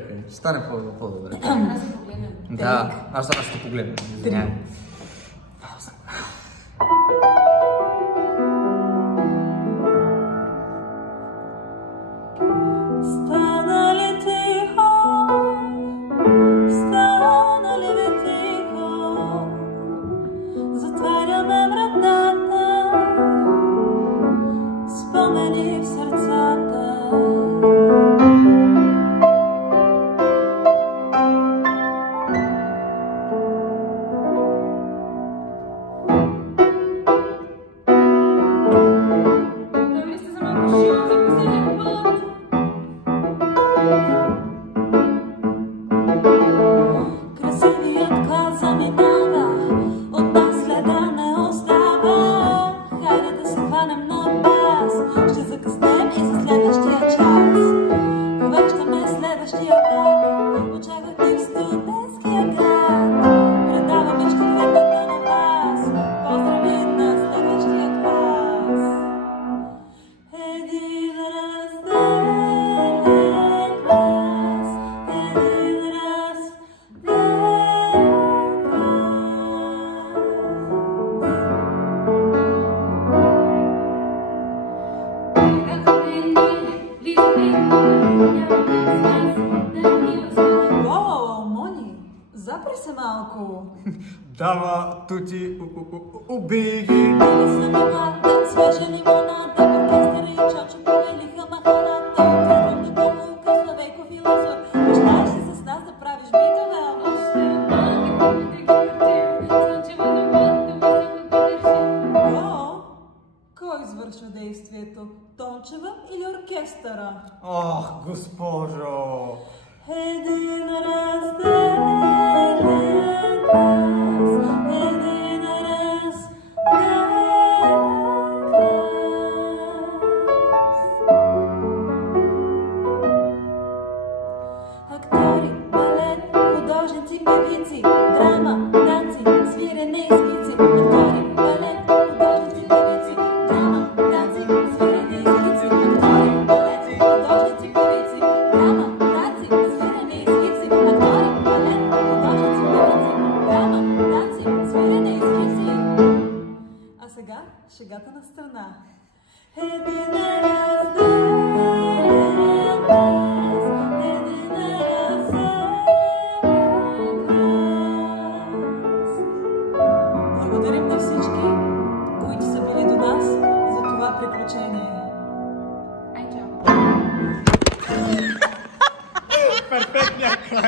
Ще стане по-добре. Аз ще погледнем. Да, аз ще погледна. Затваряме вратата, спомени в сърцата. Готови сте за малко шум за последния път? Красивият град заминава, от нас следа не остава. Хайде да се хванем на бас, ще закъснем и за следващия час. Хващаме следващия влак, очаквах ти в студентския град. Предаваме щафетата на вас, поздрави на следващия клас. Един разделен клас, един Мони, запри се малко. Дава тути убиги. Дали са милата, свежа лимоната, оркестър и чочо повелиха махалата. Отвърни долу, късва веко философ. Мечтаеш ли с нас да правиш битове, ама? Още малки помните ги въртим, значима нивото, високо го държим. Кой извършва действието? Тончева или оркестъра? Ох, госпожо! Един разделен клас, един разделен клас. Актьори, балет, художници, певици, драма, танци, свирене и спици. Актьори, балет, художници, певици, драма, танци, свирене и спици. Актьори, балет, художници, певици, драма, танци, свирене и спици. Актьори, балет, художници, певици, драма, танци, свирене и спици. А сега шегата на страна. Един разделен клас, един разделен клас. Благодарим на всички, които са били до нас за това приключение. Ай, чао! Перфектният край!